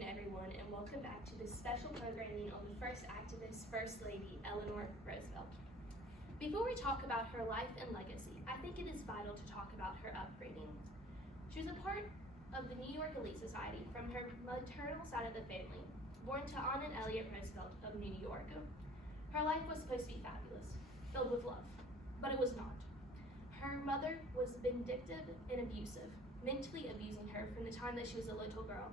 afternoon, everyone, and welcome back to this special programming on the first activist, First Lady, Eleanor Roosevelt. Before we talk about her life and legacy, I think it is vital to talk about her upbringing. She was a part of the New York Elite Society from her maternal side of the family, born to Anna and Elliot Roosevelt of New York. Her life was supposed to be fabulous, filled with love, but it was not. Her mother was vindictive and abusive, mentally abusing her from the time that she was a little girl.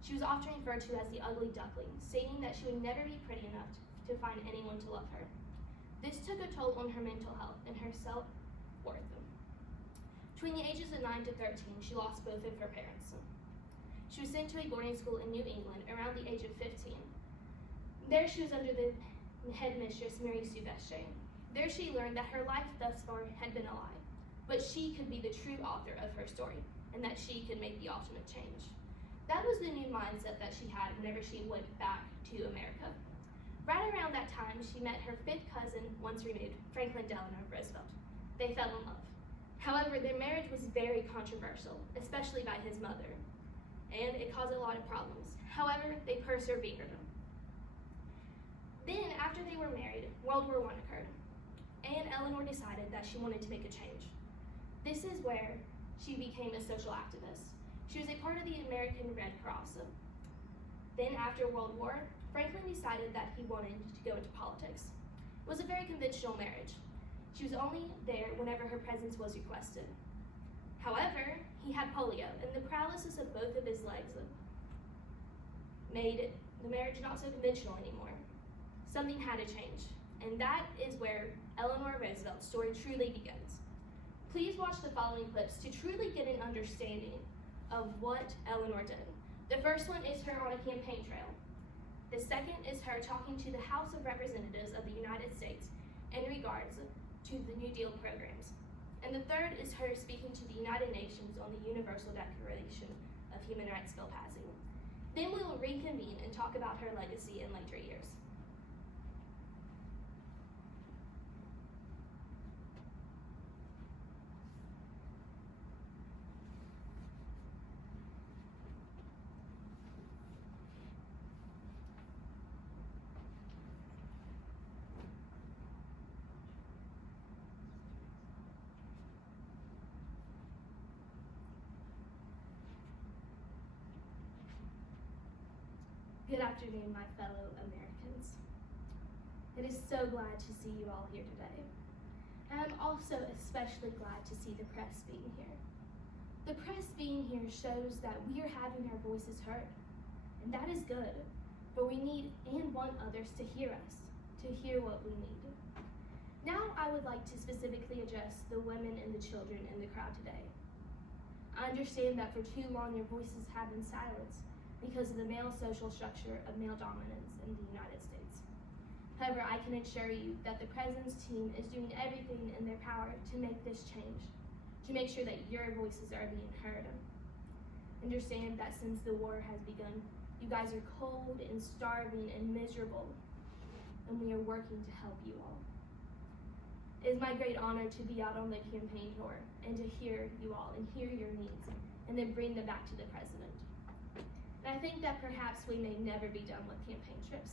She was often referred to as the ugly duckling, stating that she would never be pretty enough to find anyone to love her. This took a toll on her mental health and her self-worth. Between the ages of 9 to 13, she lost both of her parents. She was sent to a boarding school in New England around the age of 15. There she was under the headmistress, Mary Sue Bechet. There she learned that her life thus far had been a lie, but she could be the true author of her story, and that she could make the ultimate change. That was the new mindset that she had whenever she went back to America. Right around that time, she met her fifth cousin, once removed, Franklin Delano Roosevelt. They fell in love. However, their marriage was very controversial, especially by his mother, and it caused a lot of problems. However, they persevered. Then, after they were married, World War I occurred, and Eleanor decided that she wanted to make a change. This is where she became a social activist. She was a part of the American Red Cross. Then after World War, Franklin decided that he wanted to go into politics. It was a very conventional marriage. She was only there whenever her presence was requested. However, he had polio, and the paralysis of both of his legs made the marriage not so conventional anymore. Something had to change, and that is where Eleanor Roosevelt's story truly begins. Please watch the following clips to truly get an understanding of what Eleanor did. The first one is her on a campaign trail. The second is her talking to the House of Representatives of the United States in regards to the New Deal programs. And the third is her speaking to the United Nations on the Universal Declaration of Human Rights bill passing. Then we will reconvene and talk about her legacy in later years. Good afternoon, my fellow Americans. It is so glad to see you all here today. And I'm also especially glad to see the press being here. The press being here shows that we are having our voices heard, and that is good, but we need and want others to hear us, to hear what we need. Now I would like to specifically address the women and the children in the crowd today. I understand that for too long your voices have been silenced because of the male social structure of male dominance in the United States. However, I can assure you that the President's team is doing everything in their power to make this change, to make sure that your voices are being heard. Understand that since the war has begun, you guys are cold and starving and miserable, and we are working to help you all. It is my great honor to be out on the campaign tour and to hear you all and hear your needs, and then bring them back to the President. And I think that perhaps we may never be done with campaign trips.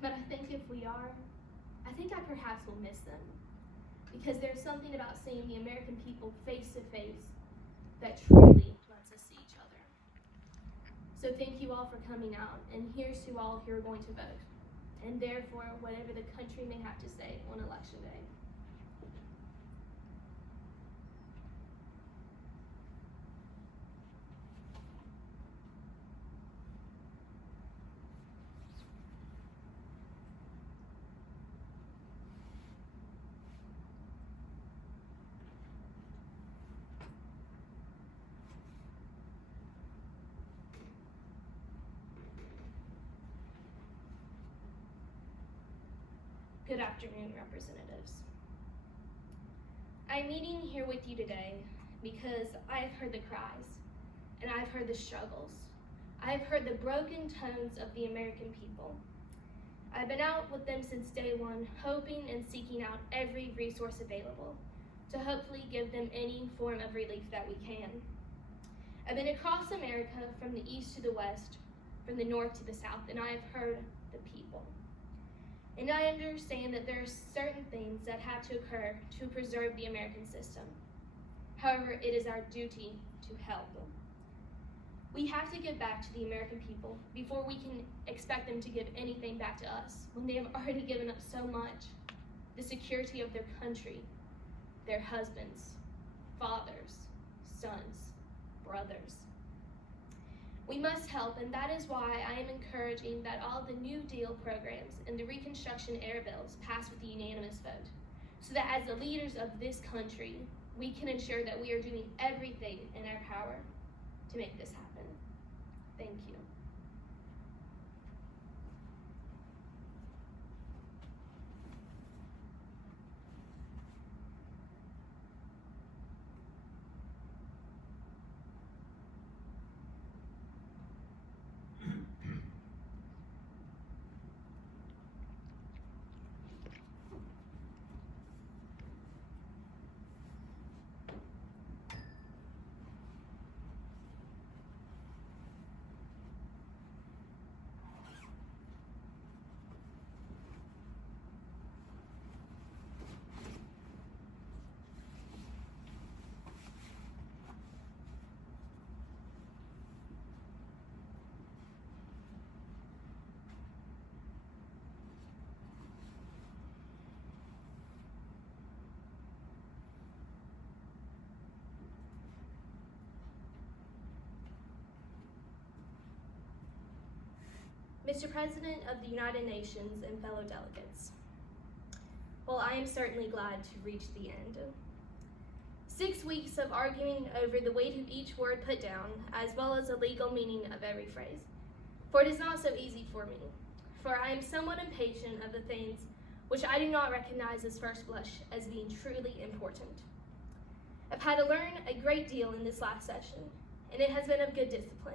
But I think if we are, I think I perhaps will miss them. Because there's something about seeing the American people face to face that truly lets us see each other. So thank you all for coming out, and here's to all who are going to vote, and therefore whatever the country may have to say on Election Day. Good afternoon, representatives. I'm meeting here with you today because I've heard the cries, and I've heard the struggles. I've heard the broken tones of the American people. I've been out with them since day one, hoping and seeking out every resource available to hopefully give them any form of relief that we can. I've been across America from the east to the west, from the north to the south, and I have heard the people. And I understand that there are certain things that have to occur to preserve the American system. However, it is our duty to help them. We have to give back to the American people before we can expect them to give anything back to us when they have already given up so much. The security of their country, their husbands, fathers, sons, brothers. We must help, and that is why I am encouraging that all the New Deal programs and the Reconstruction era bills pass with a unanimous vote, so that as the leaders of this country, we can ensure that we are doing everything in our power to make this happen. Thank you. Mr. President of the United Nations and fellow delegates, well, I am certainly glad to reach the end. 6 weeks of arguing over the weight of each word put down, as well as the legal meaning of every phrase. For it is not so easy for me, for I am somewhat impatient of the things which I do not recognize as first blush as being truly important. I've had to learn a great deal in this last session, and it has been of good discipline.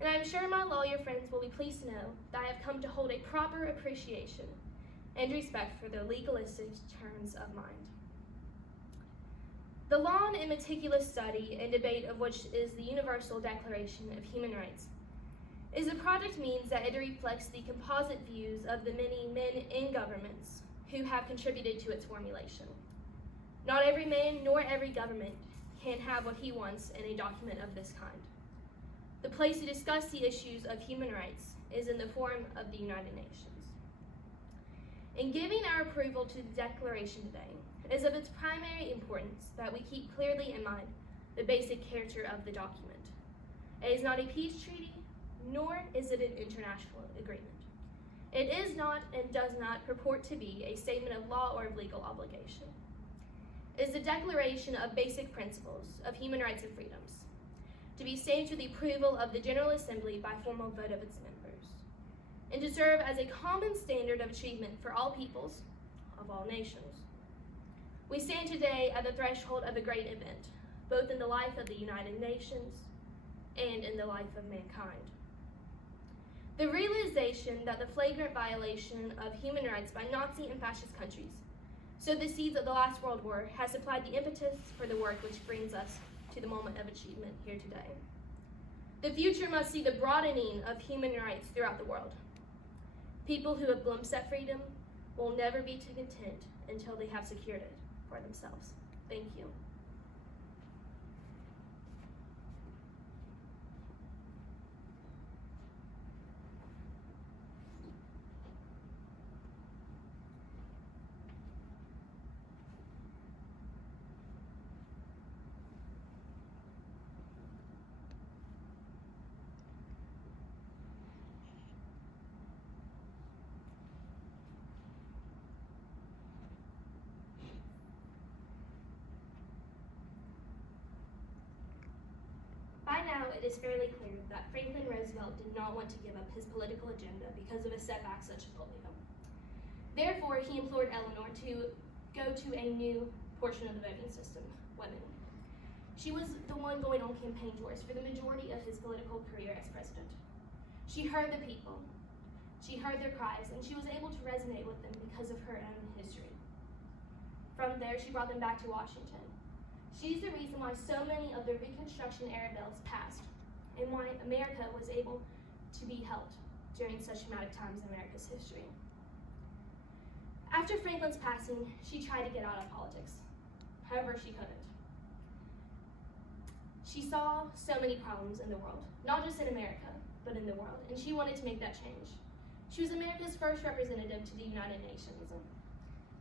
And I am sure my lawyer friends will be pleased to know that I have come to hold a proper appreciation and respect for their legalistic turns of mind. The long and meticulous study and debate of which is the Universal Declaration of Human Rights is a project means that it reflects the composite views of the many men in governments who have contributed to its formulation. Not every man nor every government can have what he wants in a document of this kind. The place to discuss the issues of human rights is in the Forum of the United Nations. In giving our approval to the Declaration today, it is of its primary importance that we keep clearly in mind the basic character of the document. It is not a peace treaty, nor is it an international agreement. It is not and does not purport to be a statement of law or of legal obligation. It is a declaration of basic principles of human rights and freedoms, to be staged with the approval of the General Assembly by formal vote of its members, and to serve as a common standard of achievement for all peoples of all nations. We stand today at the threshold of a great event, both in the life of the United Nations and in the life of mankind. The realization that the flagrant violation of human rights by Nazi and fascist countries sowed the seeds of the last World War has supplied the impetus for the work which brings us to the moment of achievement here today. The future must see the broadening of human rights throughout the world. People who have glimpsed that freedom will never be content until they have secured it for themselves. Thank you. By now, it is fairly clear that Franklin Roosevelt did not want to give up his political agenda because of a setback such as polio. Therefore, he implored Eleanor to go to a new portion of the voting system, women. She was the one going on campaign tours for the majority of his political career as president. She heard the people, she heard their cries, and she was able to resonate with them because of her own history. From there, she brought them back to Washington. She's the reason why so many of the Reconstruction era bills passed, and why America was able to be held during such traumatic times in America's history. After Franklin's passing, she tried to get out of politics. However, she couldn't. She saw so many problems in the world, not just in America, but in the world, and she wanted to make that change. She was America's first representative to the United Nations.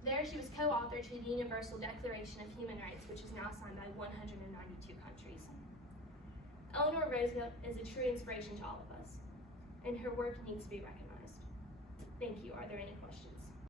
There, she was co-author to the Universal Declaration of Human Rights, which is now signed by 192 countries. Eleanor Roosevelt is a true inspiration to all of us, and her work needs to be recognized. Thank you. Are there any questions?